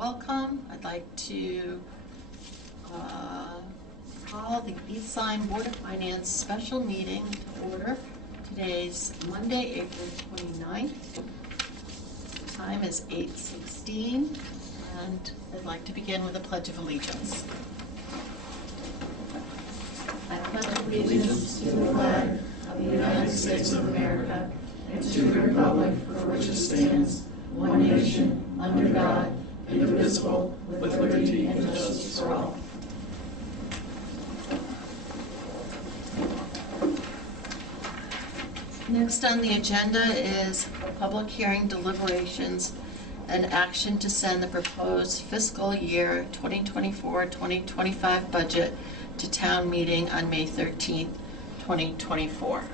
welcome. I'd like to call the East Lyme Board of Finance special meeting to order. Today's Monday, April 29th. Time is 8:16, and I'd like to begin with a Pledge of Allegiance. I pledge allegiance to the flag of the United States of America and to the republic for which it stands, one nation, under God, indivisible, with liberty and justice for all. Next on the agenda is public hearing, deliberations, and action to send the proposed fiscal year 2024-2025 budget to town meeting on May 13th, 2024.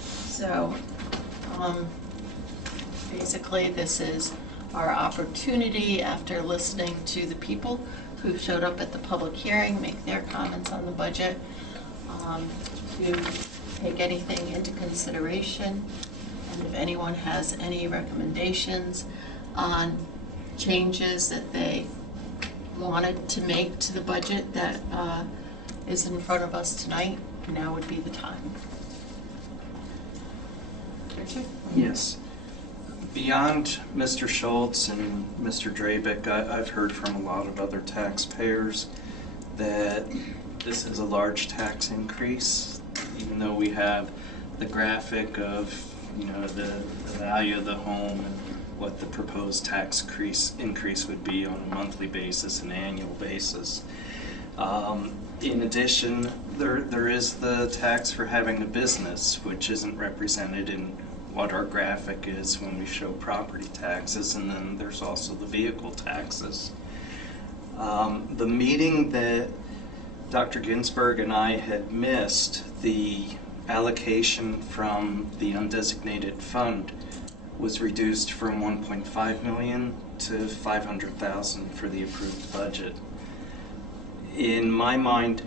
So, basically this is our opportunity, after listening to the people who showed up at the public hearing, make their comments on the budget, to take anything into consideration, and if anyone has any recommendations on changes that they wanted to make to the budget that is in front of us tonight, now would be the time. Richard? Yes. Beyond Mr. Schultz and Mr. Drabick, I've heard from a lot of other taxpayers that this is a large tax increase, even though we have the graphic of, the value of the home and what the proposed tax increase would be on a monthly basis and annual basis. In addition, there is the tax for having a business, which isn't represented in what our graphic is when we show property taxes, and then there's also the vehicle taxes. The meeting that Dr. Ginsburg and I had missed, the allocation from the undesignated fund was reduced from 1.5 million to 500,000 for the approved budget. In my mind,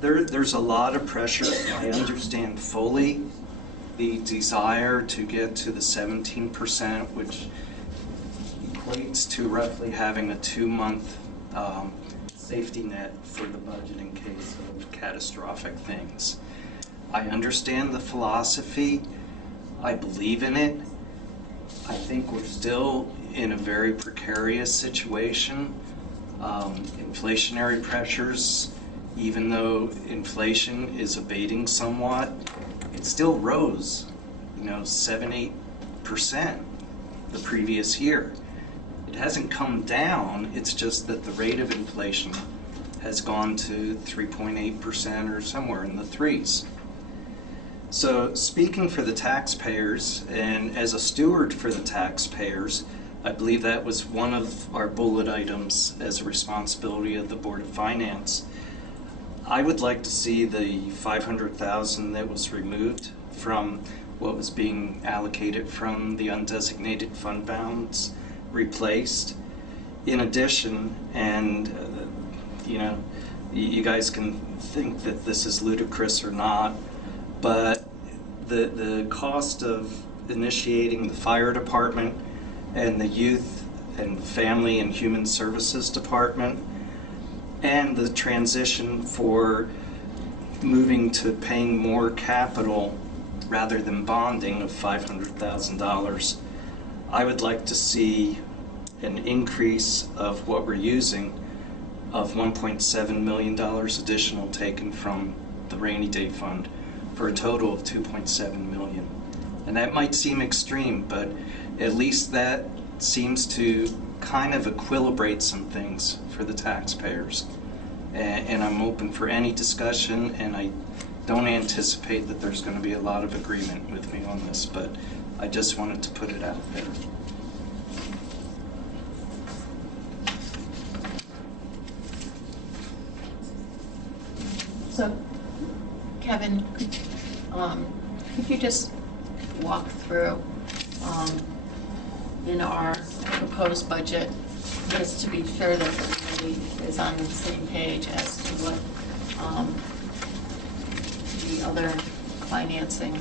there's a lot of pressure. I understand fully the desire to get to the 17%, which equates to roughly having a 2-month safety net for the budget in case of catastrophic things. I understand the philosophy. I believe in it. I think we're still in a very precarious situation. Inflationary pressures, even though inflation is abating somewhat, it still rose, 7-8% the previous year. It hasn't come down, it's just that the rate of inflation has gone to 3.8% or somewhere in the threes. So speaking for the taxpayers and as a steward for the taxpayers, I believe that was one of our bullet items as a responsibility of the Board of Finance. I would like to see the 500,000 that was removed from what was being allocated from the undesignated fund balance replaced. In addition, and you guys can think that this is ludicrous or not, but the cost of initiating the fire department and the youth and family and human services department, and the transition for moving to paying more capital rather than bonding of $500,000, I would like to see an increase of what we're using of $1.7 million additional taken from the rainy day fund for a total of $2.7 million. And that might seem extreme, but at least that seems to kind of equilibrate some things for the taxpayers. And I'm open for any discussion, and I don't anticipate that there's going to be a lot of agreement with me on this, but I just wanted to put it out there. So, Kevin, could you just walk through in our proposed budget, just to be sure that everybody is on the same page as to what the other financing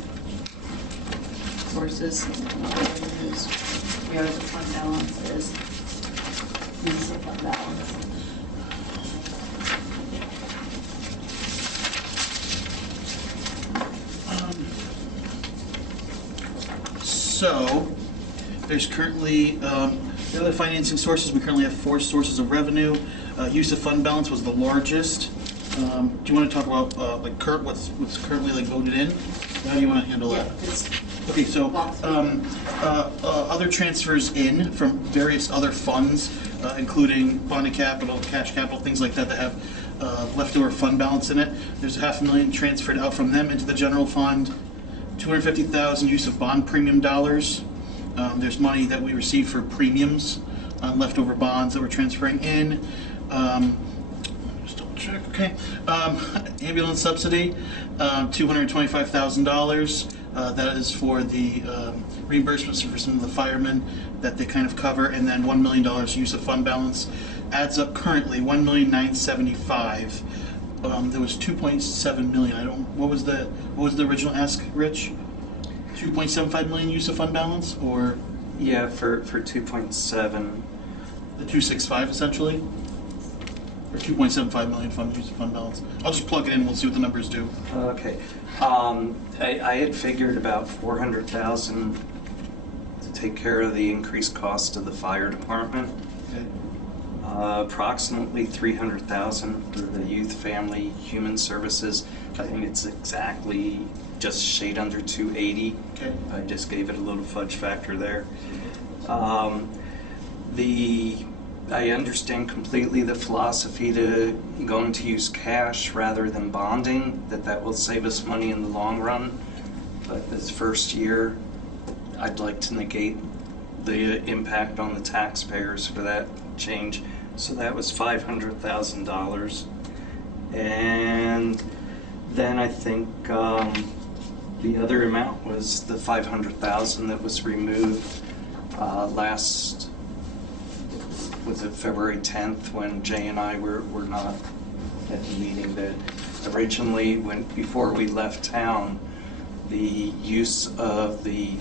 sources, revenues, where the fund balance is. use of fund balance. So, there's currently, the other financing sources, we currently have 4 sources of revenue. Use of fund balance was the largest. Do you want to talk about what's currently like voted in? How do you want to handle that? Yeah, just Okay, so walk through. other transfers in from various other funds, including bonded capital, cash capital, things like that that have leftover fund balance in it. There's $500,000 transferred out from them into the general fund. $250,000 use of bond premium dollars. There's money that we receive for premiums on leftover bonds that we're transferring in. Just double check, okay. Ambulance subsidy, $225,000. That is for the reimbursements for some of the firemen that they kind of cover, and then $1 million use of fund balance. Adds up currently $1,975,000. There was 2.7 million. What was the original ask, Rich? 2.75 million use of fund balance, or Yeah, for 2.7. the 265 essentially, or 2.75 million use of fund balance. I'll just plug it in. We'll see what the numbers do. Okay. I had figured about 400,000 to take care of the increased cost of the fire department. Okay. Approximately 300,000 for the youth, family, human services. I think it's exactly just shade under 280. Okay. I just gave it a little fudge factor there. I understand completely the philosophy to going to use cash rather than bonding, that will save us money in the long run. But this first year, I'd like to negate the impact on the taxpayers for that change. So that was $500,000. And then I think the other amount was the $500,000 that was removed was it February 10th when Jay and I were not at the meeting, that originally before we left town, the use of the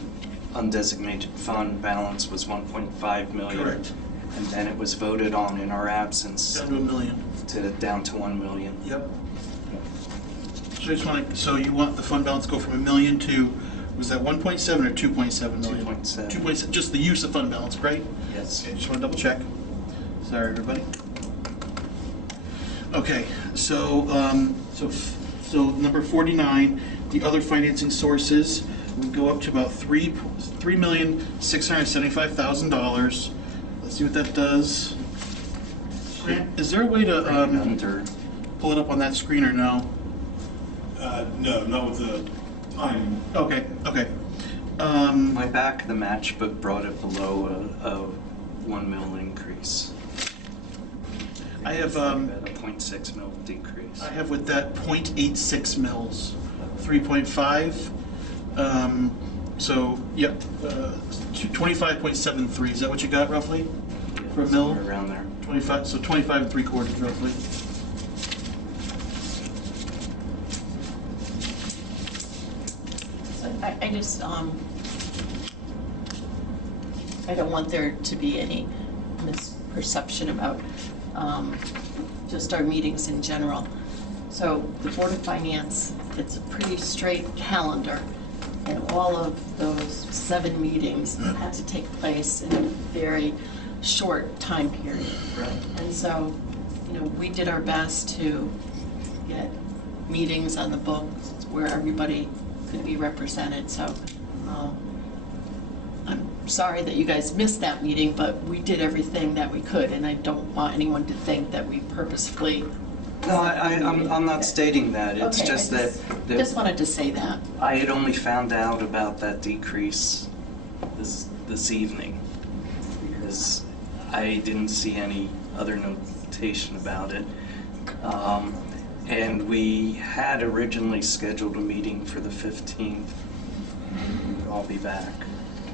undesignated fund balance was 1.5 million. Correct. And then it was voted on in our absence Down to $1 million. down to 1 million. Yep. So you want the fund balance to go from $1 million to, was that 1.7 or 2.7 million? 2.7. 2.7, just the use of fund balance, right? Yes. Okay, just want to double check. Sorry, everybody. Okay, so number 49, the other financing sources, we go up to about $3,675,000. Let's see what that does. Grant, is there a way to Under. pull it up on that screen or no? No, not with the time. Okay. My back of the matchbook brought it below a 1 mil increase. I have About a 0.6 mil decrease. I have with that 0.86 mils, 3.5. So yep, 25.73. Is that what you got roughly for a mil? Somewhere around there. 25. So 25 3/4 roughly. So I just, I don't want there to be any misperception about just our meetings in general. So the Board of Finance, it's a pretty straight calendar, and all of those 7 meetings had to take place in a very short time period. Right. And so, we did our best to get meetings on the books where everybody could be represented. So I'm sorry that you guys missed that meeting, but we did everything that we could, and I don't want anyone to think that we purposefully. No, I'm not stating that. It's Okay, just I that just wanted to say that. I had only found out about that decrease this evening, because I didn't see any other notation about it. And we had originally scheduled a meeting for the 15th. We'd all be back.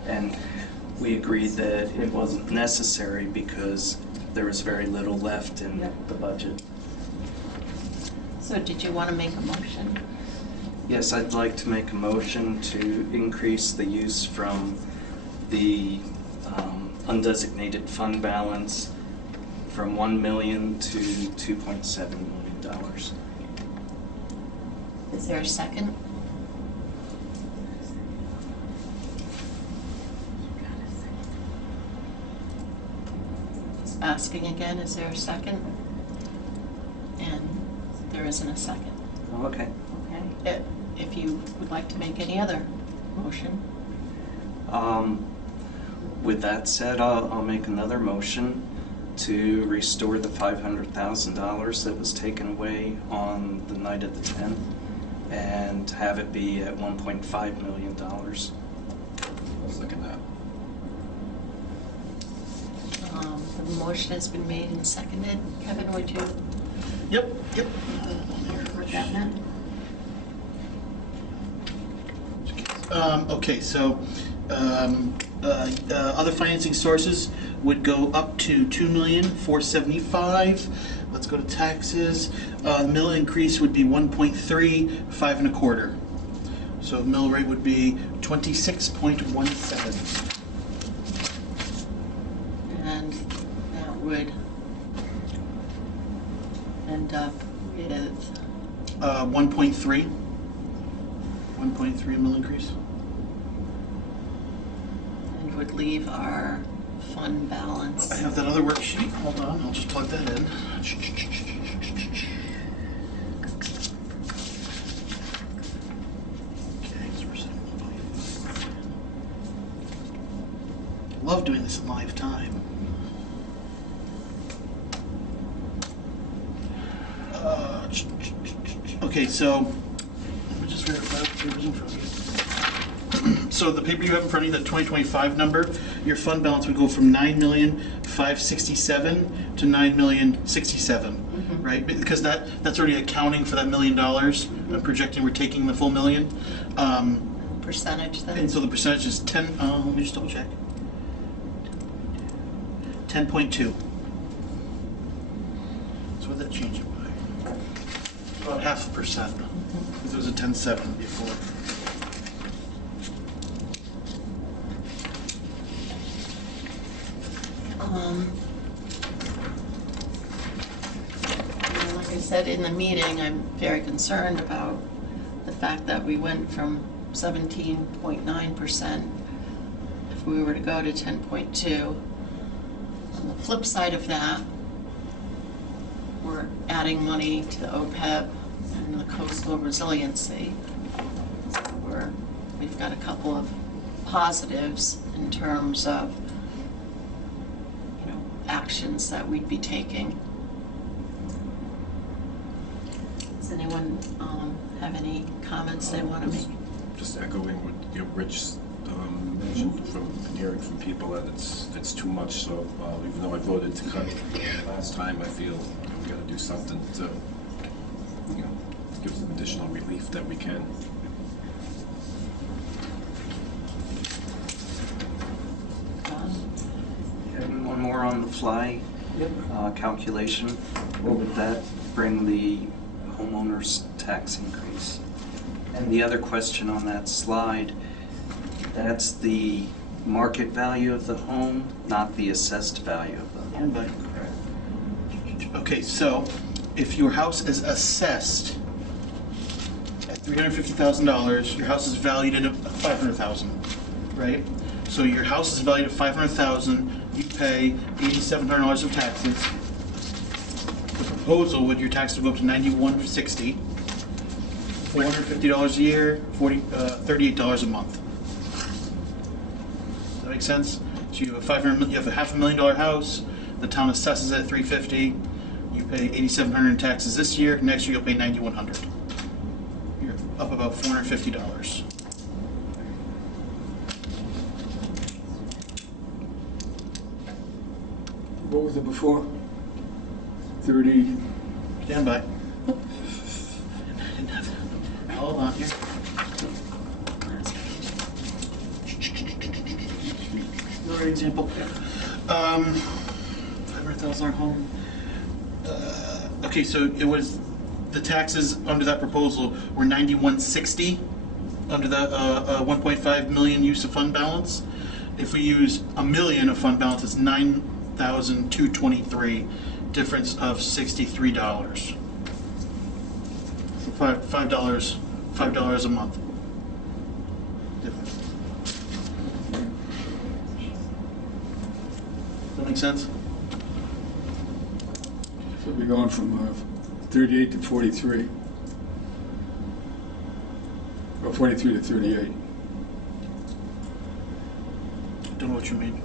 And we agreed that it wasn't necessary because there was very little left in Yep. the budget. So did you want to make a motion? Yes, I'd like to make a motion to increase the use from the undesignated fund balance from $1 million to $2.7 million. Is there a second? Just asking again, is there a second? And there isn't a second. Okay. Okay. If you would like to make any other motion. With that said, I'll make another motion to restore the $500,000 that was taken away on the night of the 10th and have it be at $1.5 million. I'll second that. The motion has been made and seconded. Kevin, would you Yep. report that now? Okay, so other financing sources would go up to $2,475,000. Let's go to taxes. Mill increase would be 1.3, 5 1/4. So mill rate would be 26.17. And that would end up with 1.3. 1.3 mill increase. and would leave our fund balance. I have that other worksheet. Hold on, I'll just plug that in. Okay, so we're saying 1.5. Love doing this in live time. Okay, so let me just verify the papers in front of you. So the paper you have in front of you, the 2025 number, your fund balance would go from 9,567,000 to 9,067,000, right? Because that's already accounting for that $1 million. I'm projecting we're taking the full $1 million. Percentage then? And so the percentage is 10, let me just double check. 10.2. So what did that change it by? About 0.5%. Because it was a 10.7 before. Like I said in the meeting, I'm very concerned about the fact that we went from 17.9% if we were to go to 10.2. On the flip side of that, we're adding money to the OPEB and the coastal resiliency. So we've got a couple of positives in terms of, actions that we'd be taking. Does anyone have any comments they want to make? Just echoing what Rich mentioned from hearing from people that it's too much. So even though I voted to cut it last time, I feel we got to do something to give some additional relief that we can. And one more on the fly calculation. What would that bring the homeowner's tax increase? And the other question on that slide, that's the market value of the home, not the assessed value of the home. Okay, so if your house is assessed at $350,000, your house is valued at $500,000, right? So your house is valued at $500,000. You pay $8,700 of taxes. The proposal would your tax would go up to $91.60, $450 a year, $38 a month. Does that make sense? So you have a $500,000 house. The town assesses it at $350. You pay $8,700 in taxes this year. Next year you'll pay $9,100. You're up about $450. What was it before? 30. Stand by. Hold on here. Another example. $500,000 home. Okay, so it was the taxes under that proposal were $91.60 under that 1.5 million use of fund balance. If we use $1 million of fund balance, it's $9,100. $5,223, difference of $63. So $5 a month. Difference. Does that make sense? So we're going from 38 to 43. Or 43 to 38. Don't know what you mean.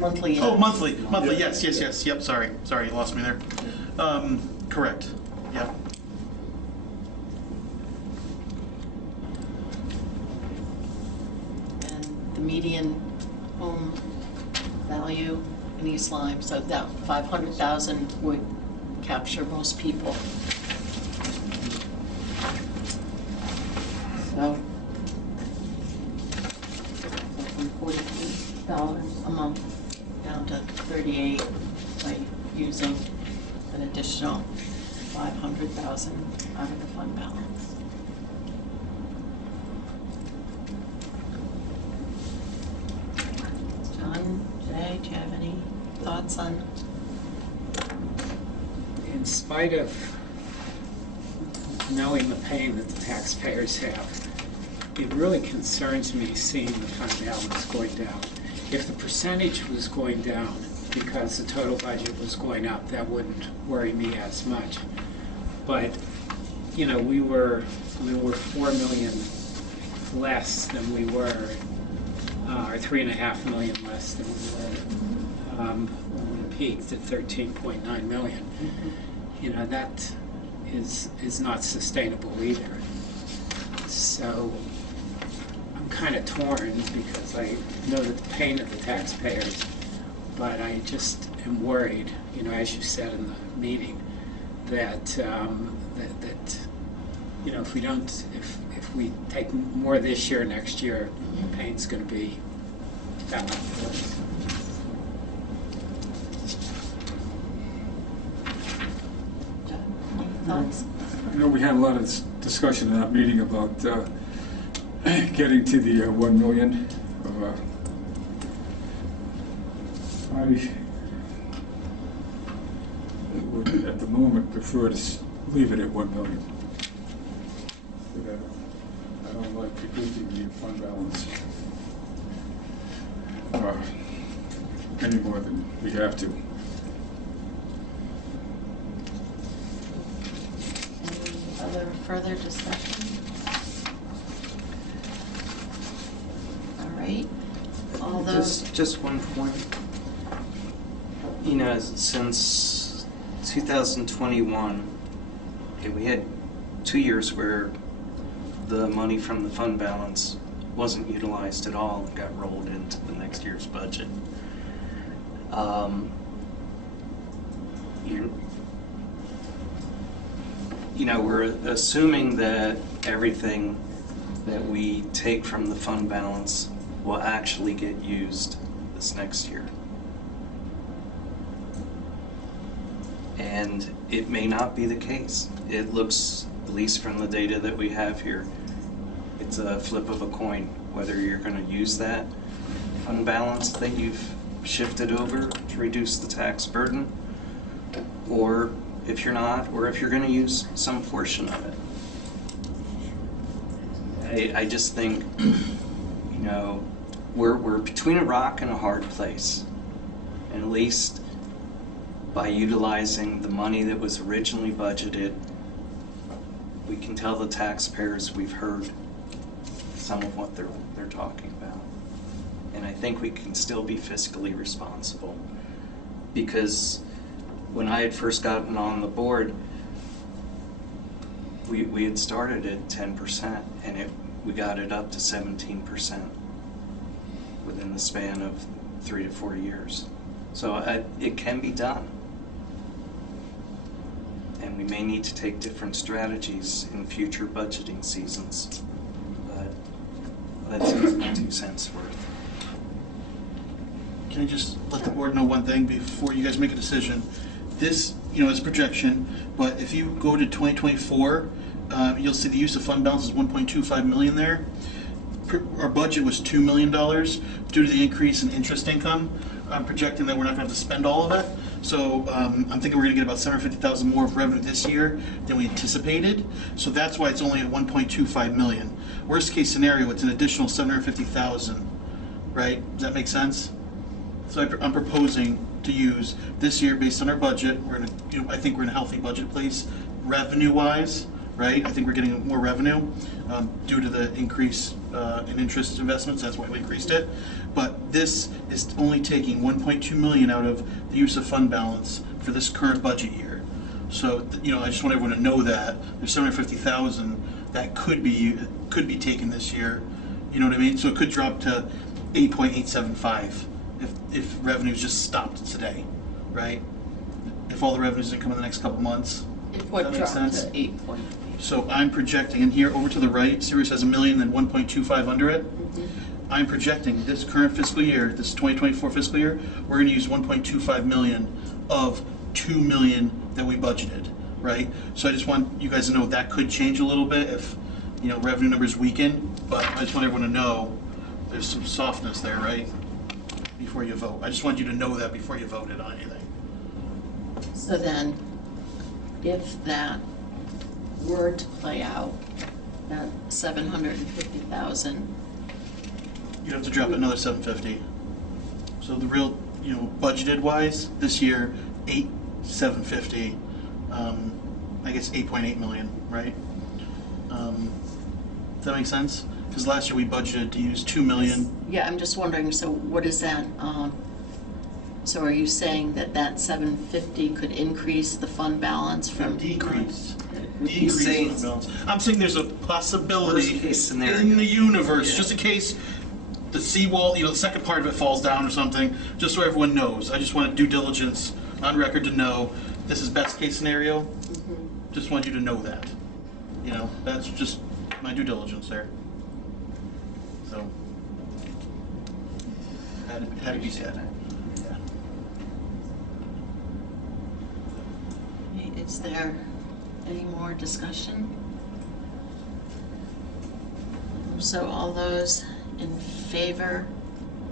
Monthly. Oh, monthly, Yeah. yes, yep, sorry, you lost me there. Correct, yep. And the median home value in East Lyme, so that 500,000 would capture most people. So, from $43 a month down to 38 by using an additional 500,000 out of the fund balance. John, Jay, do you have any thoughts on? In spite of knowing the pain that the taxpayers have, it really concerns me seeing the fund balance going down. If the percentage was going down because the total budget was going up, that wouldn't worry me as much. But, you know, we're 4 million less than we were, or 3.5 million less than we were when we peaked at 13.9 million. You know, that is not sustainable either. So I'm kind of torn because I know the pain of the taxpayers, but I just am worried, you know, as you said in the meeting, that you know, if we take more this year, next year, the pain's going to be that much worse. Thoughts? I know we had a lot of discussion in that meeting about getting to the 1 million. I would, at the moment, prefer to leave it at 1 million. But, I don't like reducing the fund balance any more than we have to. Any other further discussion? All right. All those, Just one point. You know, since 2021, okay, we had 2 years where the money from the fund balance wasn't utilized at all and got rolled into the next year's budget. You know, we're assuming that everything that we take from the fund balance will actually get used this next year. And it may not be the case. It looks, at least from the data that we have here, it's a flip of a coin, whether you're going to use that fund balance that you've shifted over to reduce the tax burden, or if you're not, or if you're going to use some portion of it. I just think, you know, we're between a rock and a hard place. And at least by utilizing the money that was originally budgeted, we can tell the taxpayers we've heard some of what they're talking about. And I think we can still be fiscally responsible, because when I had first gotten on the board, we had started at 10%, and we got it up to 17% within the span of 3 to 4 years. So it can be done. And we may need to take different strategies in future budgeting seasons. But that's my 2 cents worth. Can I just let the board know one thing before you guys make a decision? This, you know, is projection, but if you go to 2024, you'll see the use of fund balance is 1.25 million there. Our budget was $2 million due to the increase in interest income. I'm projecting that we're not gonna have to spend all of it. So I'm thinking we're gonna get about 750,000 more of revenue this year than we anticipated. So that's why it's only at 1.25 million. Worst case scenario, it's an additional 750,000, right? Does that make sense? So I'm proposing to use this year based on our budget. We're in a, I think we're in a healthy budget place, revenue-wise, right? I think we're getting more revenue due to the increase in interest investments. That's why we increased it. But this is only taking 1.2 million out of the use of fund balance for this current budget year. So I just want everyone to know that there's 750,000 that could be taken this year. You know what I mean? So it could drop to 8.875 if revenues just stopped today, right? If all the revenues didn't come in the next couple months. It would Does that make drop sense? to 8.8. So I'm projecting, and here over to the right, Sirius has 1 million and 1.25 under it. I'm projecting this current fiscal year, this 2024 fiscal year, we're going to use 1.25 million of 2 million that we budgeted, right? So I just want you guys to know that could change a little bit if, revenue numbers weaken, but I just want everyone to know there's some softness there, right? Before you vote. I just want you to know that before you voted on anything. So then, if that were to play out, that 750,000, You have to drop another 750. So the real, budgeted wise, this year, 750, I guess 8.8 million, right? Does that make sense? Because last year we budgeted to use 2 million. yeah, I'm just wondering, so what is that? So are you saying that 750 could increase the fund balance from? Decrease. He's saying- Fund balance. I'm saying there's a possibility Worst case scenario. in the universe, Yeah. just in case the seawall, the second part of it falls down or something, just so everyone knows. I just want due diligence on record to know this is best case scenario. Just want you to know that. That's just my due diligence there. So, had to be said. Yeah. Is there any more discussion? So all those in favor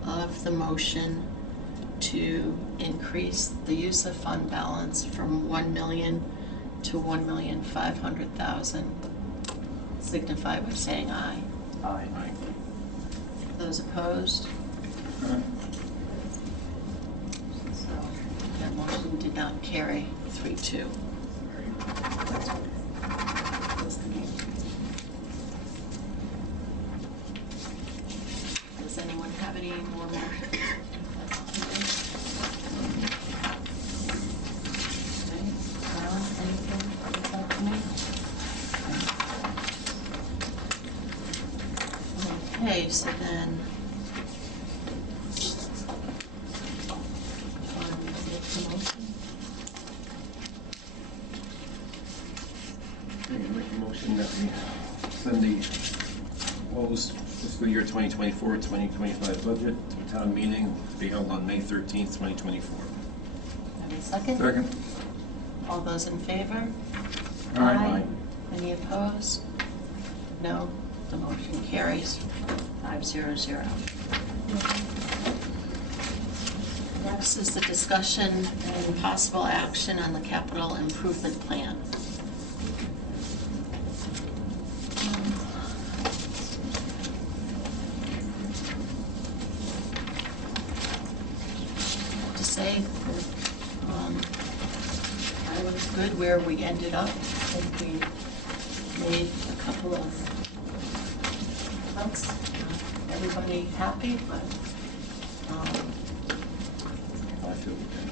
of the motion to increase the use of fund balance from 1 million to 1,500,000 signify by saying aye. Aye. Those opposed? So that motion did not carry 3-2. Does anyone have any more motions? Okay, Alan, anything you'd like to make? Okay, so then. Make the motion. Make a motion that we send the proposed fiscal year 2024-2025 budget to a town meeting to be held on May 13th, 2024. Have a second? Second. All those in favor? Aye. Any opposed? No. The motion carries 500. Next is the discussion and possible action on the capital improvement plan. To say that I was good where we ended up. I think we made a couple of cuts. Everybody happy, but I feel we can.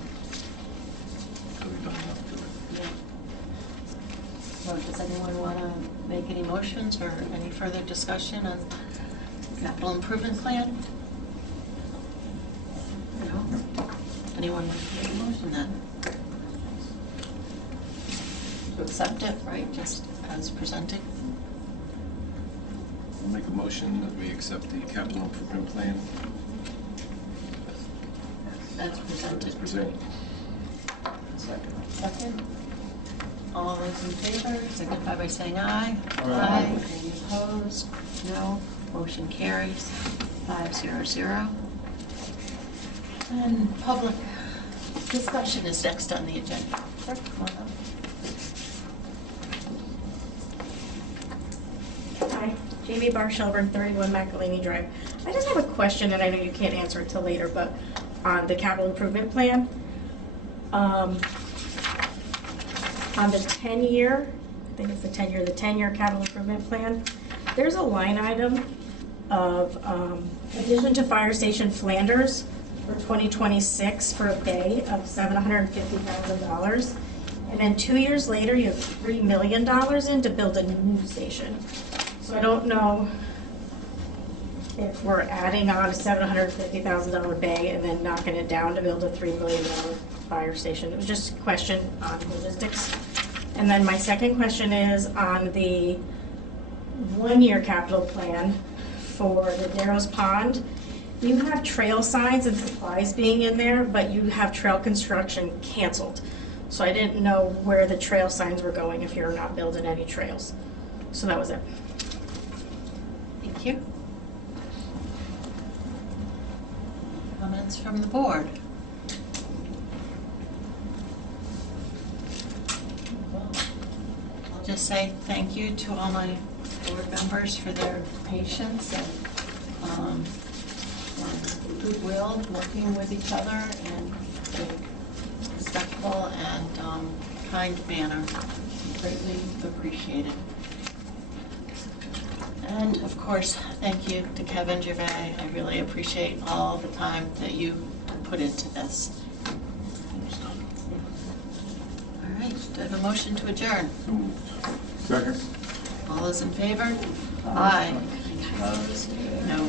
We've done enough to it. yeah. So does anyone want to make any motions or any further discussion on capital improvement plan? No? Anyone want to make a motion then? To accept it, right, just as presented? I'll make a motion that we accept the capital improvement plan As presented. as presented. Second. All those in favor, signify by saying aye. Aye. Any opposed? No. Motion carries 500. And public discussion is next on the agenda. Sure, come on up. Hi, Jamie Bar Shelburne, 31 McElhaney Drive. I just have a question, and I know you can't answer it till later, but on the capital improvement plan, on the 10-year, I think it's the 10-year capital improvement plan, there's a line item of addition to Fire Station Flanders for 2026 for a pay of $750,000. And then 2 years later, you have $3 million in to build a new station. So I don't know if we're adding on a $750,000 bay and then knocking it down to build a $3 million fire station. It was just a question on logistics. And then my second question is on the one-year capital plan for the Darrow's Pond. You have trail signs and supplies being in there, but you have trail construction canceled. So I didn't know where the trail signs were going if you're not building any trails. So that was it. Thank you. Comments from the board? I'll just say thank you to all my board members for their patience and goodwill, working with each other in a respectful and kind manner. Greatly appreciated. And of course, thank you to Kevin Gervais. I really appreciate all the time that you put into this. All right, do I have a motion to adjourn? Second. All those in favor? Aye. Opposed? No.